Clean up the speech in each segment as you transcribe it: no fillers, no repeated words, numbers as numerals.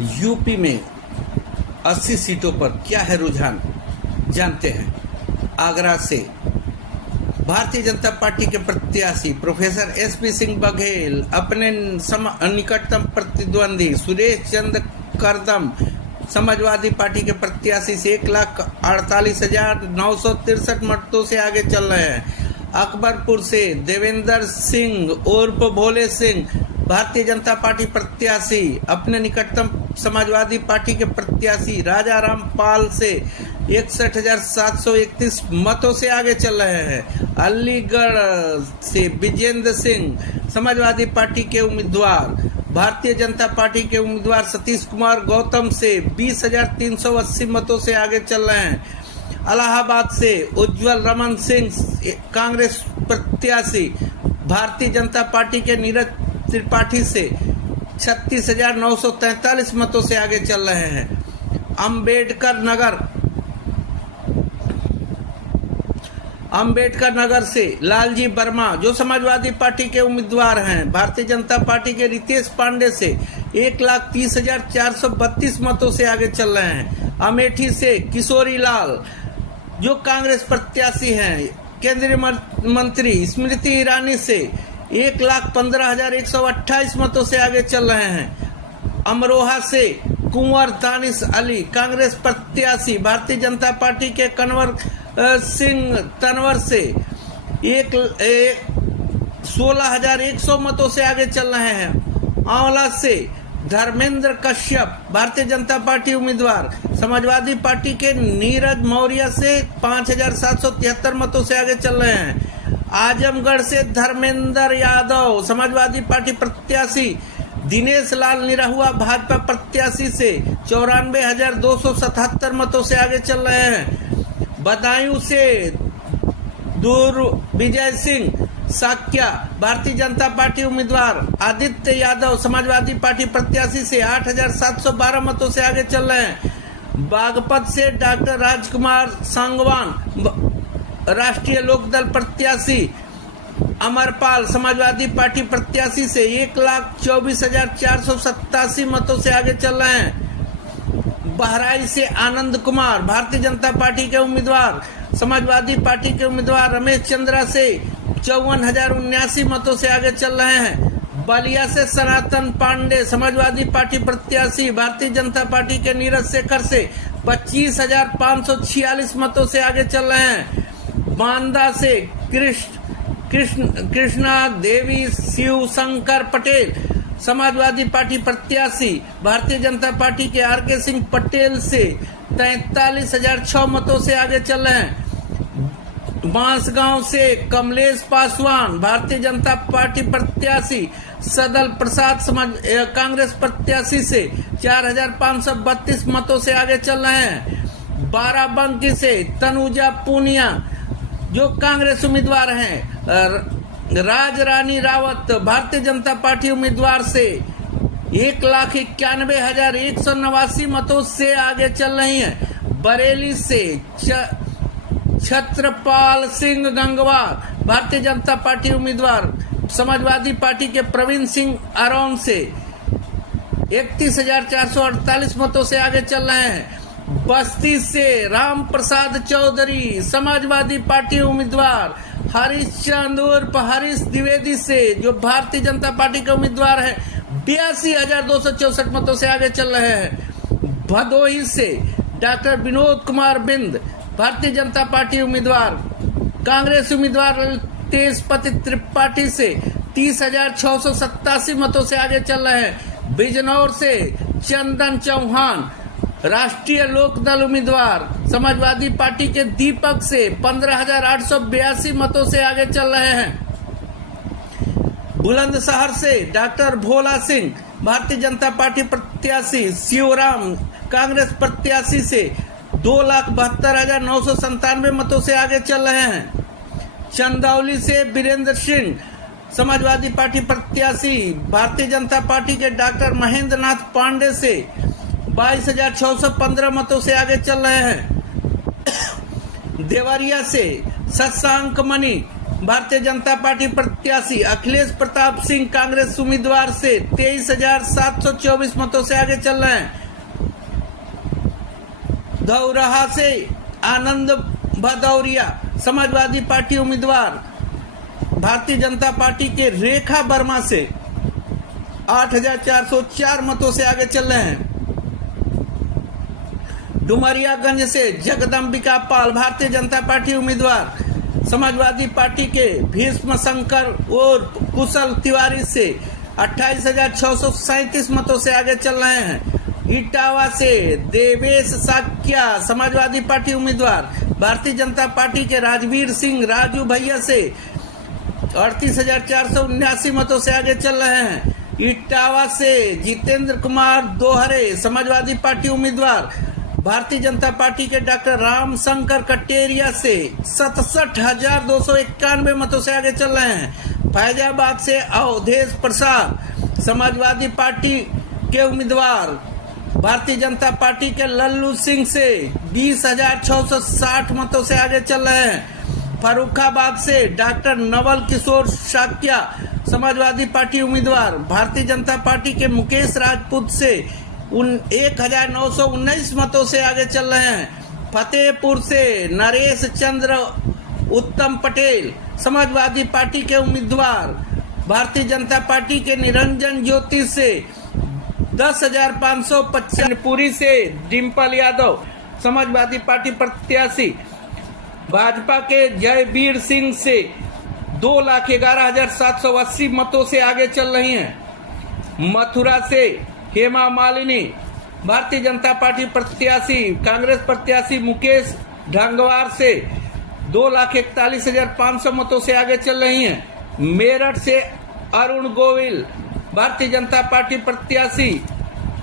UP में 80 सीटों पर क्या है रुझान, जानते हैं। आगरा से भारतीय जनता पार्टी के प्रत्याशी प्रोफेसर एसपी सिंह बघेल अपने निकटतम प्रतिद्वंदी सुरेश चंद्र करदम समाजवादी पार्टी के प्रत्याशी से 1,48,963 मतों से आगे चल रहे हैं। अकबरपुर से देवेंद्र सिंह उर्फ भोले सिंह भारतीय जनता पार्टी प्रत्याशी अपने निकटतम समाजवादी पार्टी के प्रत्याशी राजा रामपाल से 61,731 मतों से आगे चल रहे हैं। अलीगढ़ से विजेंद्र सिंह समाजवादी पार्टी के उम्मीदवार भारतीय जनता पार्टी के उम्मीदवार सतीश कुमार गौतम से 20,380 मतों से आगे चल रहे हैं। इलाहाबाद से उज्जवल रमन सिंह कांग्रेस प्रत्याशी भारतीय जनता पार्टी के नीरज त्रिपाठी से 36,943 मतों से आगे चल रहे हैं। अंबेडकर नगर से लालजी वर्मा जो समाजवादी पार्टी के उम्मीदवार हैं भारतीय जनता पार्टी के रितेश पांडे से 1,30,432 मतों से आगे चल रहे हैं। अमेठी से किशोरी लाल जो कांग्रेस प्रत्याशी हैं केंद्रीय मंत्री स्मृति ईरानी से 1,15,128 मतों से आगे चल रहे हैं। अमरोहा से कुंवर दानिश अली कांग्रेस प्रत्याशी भारतीय जनता पार्टी के कन्वर सिंह तनवर से 16,100 मतों से आगे चल रहे हैं। आंवला से धर्मेंद्र कश्यप भारतीय जनता पार्टी उम्मीदवार समाजवादी पार्टी के नीरज मौर्य से 5,773 मतों से आगे चल रहे हैं। आजमगढ़ से धर्मेंद्र यादव समाजवादी पार्टी प्रत्याशी दिनेश लाल निरहुआ भाजपा प्रत्याशी से 94,277 मतों से आगे चल रहे हैं। बदायूं से विजय सिंह साक्या भारतीय जनता पार्टी उम्मीदवार आदित्य यादव समाजवादी पार्टी प्रत्याशी से 8,712 मतों से आगे चल रहे हैं। बागपत से डॉक्टर राजकुमार सांगवान राष्ट्रीय लोकदल प्रत्याशी अमरपाल समाजवादी पार्टी प्रत्याशी से 1,24,487 मतों से आगे चल रहे हैं। बहराइच से आनंद कुमार भारतीय जनता पार्टी के उम्मीदवार समाजवादी पार्टी के उम्मीदवार रमेश चंद्रा से 54,079 मतों से आगे चल रहे हैं। बलिया से सनातन पांडे समाजवादी पार्टी प्रत्याशी भारतीय जनता पार्टी के नीरज शेखर से 25,546 मतों से आगे चल रहे हैं। बांदा से कृष्णा देवी शिव शंकर पटेल समाजवादी पार्टी प्रत्याशी भारतीय जनता पार्टी के आर.के. सिंह पटेल से 43,006 मतों से आगे चल रहे हैं। बांसगांव से कमलेश पासवान भारतीय जनता पार्टी प्रत्याशी सदल प्रसाद कांग्रेस प्रत्याशी से 4,532 मतों से आगे चल रहे हैं। बाराबंकी से तनुजा पूनिया जो कांग्रेस उम्मीदवार हैं राज रानी रावत भारतीय जनता पार्टी उम्मीदवार से 1,91,189 मतों से आगे चल रही हैं। बरेली से छत्रपाल सिंह गंगवार भारतीय जनता पार्टी उम्मीदवार समाजवादी पार्टी के प्रवीण सिंह अरोन से 31,448 मतों से आगे चल रहे हैं। बस्ती से राम प्रसाद चौधरी समाजवादी पार्टी उम्मीदवार हरिश्चंद्र उर्फ हरीश द्विवेदी से जो भारतीय जनता पार्टी के उम्मीदवार है 82,264 मतों से आगे चल रहे हैं। भदोही से डॉक्टर विनोद कुमार बिंद भारतीय जनता पार्टी उम्मीदवार कांग्रेस उम्मीदवार तेजपति त्रिपाठी से 30,687 मतों से आगे चल रहे हैं। बिजनौर से चंदन चौहान राष्ट्रीय लोकदल उम्मीदवार समाजवादी पार्टी के दीपक से 15,882 मतों से आगे चल रहे हैं। बुलंदशहर से डॉक्टर भोला सिंह भारतीय जनता पार्टी प्रत्याशी शिवराम कांग्रेस प्रत्याशी से 2,72,997 मतों से आगे चल रहे हैं। चंदौली से वीरेंद्र सिंह समाजवादी पार्टी प्रत्याशी भारतीय जनता पार्टी के डॉक्टर महेंद्र नाथ पांडे से 22,615 मतों से आगे चल रहे हैं। देवरिया से शशांक मणि भारतीय जनता पार्टी प्रत्याशी अखिलेश प्रताप सिंह कांग्रेस उम्मीदवार से 23,724 मतों से आगे चल रहे हैं। धौरहा से आनंद भदौरिया समाजवादी पार्टी उम्मीदवार भारतीय जनता पार्टी के रेखा वर्मा से 8,404 मतों से आगे चल रहे हैं। डुमरियागंज से जगदम्बिका पाल भारतीय जनता पार्टी उम्मीदवार समाजवादी पार्टी के भीष्म शंकर और कुशल तिवारी से 28,637 मतों से आगे चल रहे हैं। इटावा से देवेश साक्या समाजवादी पार्टी उम्मीदवार भारतीय जनता पार्टी के राजवीर सिंह राजू भैया से 38,479 मतों से आगे चल रहे हैं। इटावा से जितेंद्र कुमार दोहरे समाजवादी पार्टी उम्मीदवार भारतीय जनता पार्टी के डॉक्टर रामशंकर कटेरिया से 67,291 मतों से आगे चल रहे हैं। फैजाबाद से अवधेश प्रसाद समाजवादी पार्टी के उम्मीदवार भारतीय जनता पार्टी के लल्लू सिंह से 20,660 मतों से आगे चल रहे हैं। फर्रुखाबाद से डॉक्टर नवल किशोर शाक्या समाजवादी पार्टी उम्मीदवार भारतीय जनता पार्टी के मुकेश राजपूत से 1,919 मतों से आगे चल रहे हैं। फतेहपुर से नरेश चंद्र उत्तम पटेल समाजवादी पार्टी के उम्मीदवार भारतीय जनता पार्टी के निरंजन ज्योति से 10,555। पुरी से डिम्पल यादव समाजवादी पार्टी प्रत्याशी भाजपा के जयवीर सिंह से 2,11,780 मतों से आगे चल रही हैं। मथुरा से हेमा मालिनी भारतीय जनता पार्टी प्रत्याशी कांग्रेस प्रत्याशी मुकेश ढंगवार से 2,41,500 मतों से आगे चल रही हैं। मेरठ से अरुण गोविल भारतीय जनता पार्टी प्रत्याशी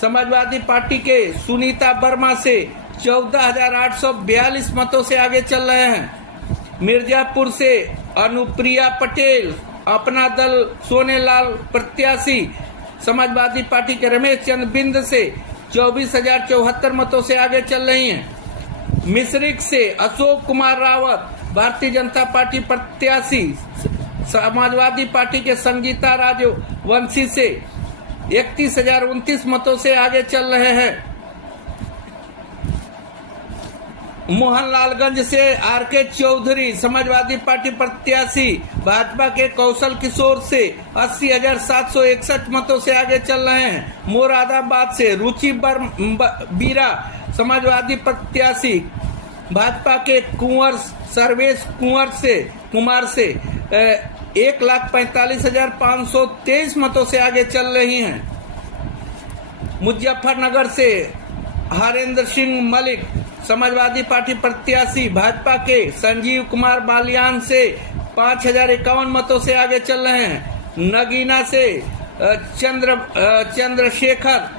समाजवादी पार्टी के सुनीता वर्मा से 14,842 मतों से आगे चल रहे हैं। मिर्जापुर से अनुप्रिया पटेल अपना दल सोनेलाल प्रत्याशी समाजवादी पार्टी के रमेश चंद्र बिंद से 24,074 मतों से आगे चल रही हैं। मिश्रिक से अशोक कुमार रावत भारतीय जनता पार्टी प्रत्याशी समाजवादी पार्टी के संगीता राजवंशी से 31,029 मतों से आगे चल रहे हैं। मोहनलालगंज से आरके चौधरी समाजवादी पार्टी प्रत्याशी भाजपा के कौशल किशोर से 80,761 मतों से आगे चल रहे हैं। मुरादाबाद से रुचि बीरा समाजवादी प्रत्याशी भाजपा के कुंवर सर्वेश कुमार से 1,45,523 मतों से आगे चल रही हैं। मुजफ्फरनगर से हरेंद्र सिंह मलिक समाजवादी पार्टी प्रत्याशी भाजपा के संजीव कुमार बालियान से 5,051 मतों से आगे चल रहे हैं। नगीना से चंद्रशेखर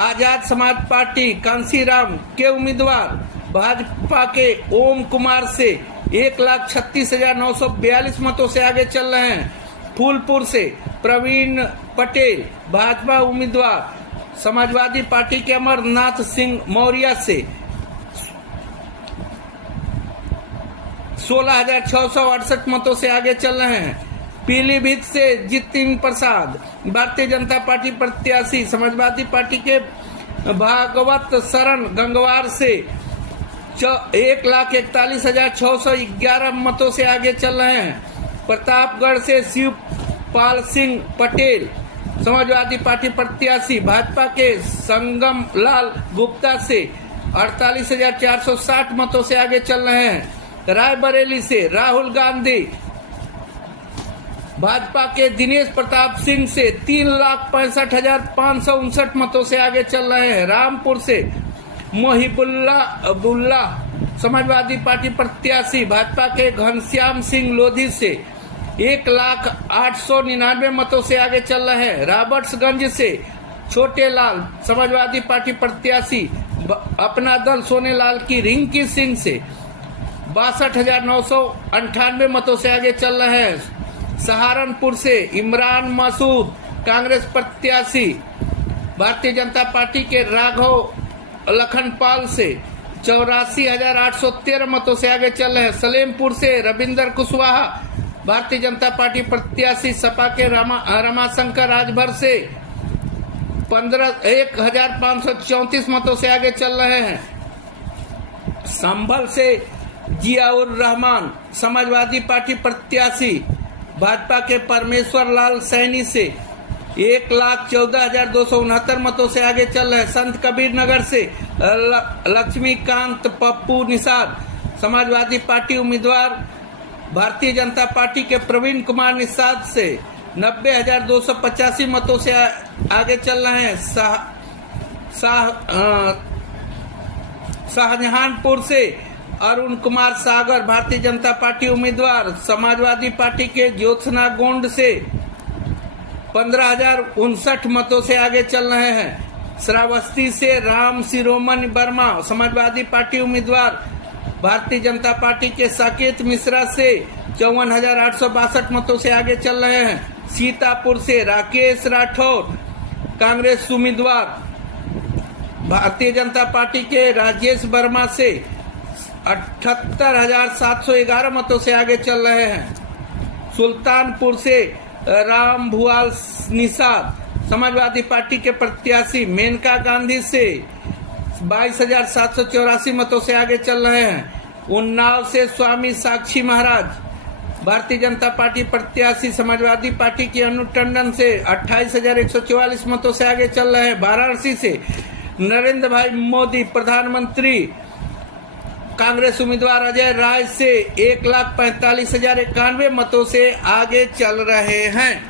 आजाद समाज पार्टी कांसीराम के उम्मीदवार भाजपा के ओम कुमार से 1,36,942 मतों से आगे चल रहे हैं। फूलपुर से प्रवीण पटेल भाजपा उम्मीदवार समाजवादी पार्टी के अमरनाथ सिंह मौर्य से 16,668 मतों से आगे चल रहे हैं। पीलीभीत से जितिन प्रसाद भारतीय जनता पार्टी प्रत्याशी समाजवादी पार्टी के भागवत शरण गंगवार से 1,41,611 मतों से आगे चल रहे हैं। प्रतापगढ़ से शिवपाल सिंह पटेल समाजवादी पार्टी प्रत्याशी भाजपा के संगम लाल गुप्ता से 48,460 मतों से आगे चल रहे हैं। रायबरेली से राहुल गांधी भाजपा के दिनेश प्रताप सिंह से 3,65,559 मतों से आगे चल रहे हैं। रामपुर से मोहिबुल्ला समाजवादी पार्टी प्रत्याशी भाजपा के घनश्याम सिंह लोधी से 1,08,99 मतों से आगे चल रहे हैं। रॉबर्ट्सगंज से छोटे लाल समाजवादी पार्टी प्रत्याशी अपना दल सोनेलाल की रिंकी सिंह से 62,998 मतों से आगे चल रहे हैं। सहारनपुर से इमरान मसूद कांग्रेस प्रत्याशी भारतीय जनता पार्टी के राघव लखनपाल से 84,813 मतों से आगे चल रहे हैं। सलेमपुर से रविंदर कुशवाहा भारतीय जनता पार्टी प्रत्याशी सपा के रमाशंकर राजभर से 1534 मतों से आगे चल रहे हैं। संभल से जियाउर रहमान समाजवादी पार्टी प्रत्याशी भाजपा के परमेश्वर लाल सैनी से 1,14,269 मतों से आगे चल रहे हैं। संत कबीर नगर से लक्ष्मीकांत पप्पू निषाद समाजवादी पार्टी उम्मीदवार भारतीय जनता पार्टी के प्रवीण कुमार निषाद से 90,285 मतों से आगे चल रहे हैं। शाहजहानपुर से अरुण कुमार सागर भारतीय जनता पार्टी उम्मीदवार समाजवादी पार्टी के ज्योत्सना गोंड से 15,059 मतों से आगे चल रहे हैं। श्रावस्ती से राम शिरोमणि वर्मा समाजवादी पार्टी उम्मीदवार भारतीय जनता पार्टी के साकेत मिश्रा से 54,862 मतों से आगे चल रहे हैं। सीतापुर से राकेश राठौर कांग्रेस उम्मीदवार भारतीय जनता पार्टी के राजेश वर्मा से 78,711 मतों से आगे चल रहे हैं। सुल्तानपुर से राम भुआल निषाद समाजवादी पार्टी के प्रत्याशी मेनका गांधी से 22,784 मतों से आगे चल रहे हैं। उन्नाव से स्वामी साक्षी महाराज भारतीय जनता पार्टी प्रत्याशी समाजवादी पार्टी की अनु टंडन से 28,144 मतों से आगे चल रहे हैं। वाराणसी से नरेंद्र भाई मोदी प्रधानमंत्री कांग्रेस उम्मीदवार अजय राय से 1,45,091 मतों से आगे चल रहे हैं।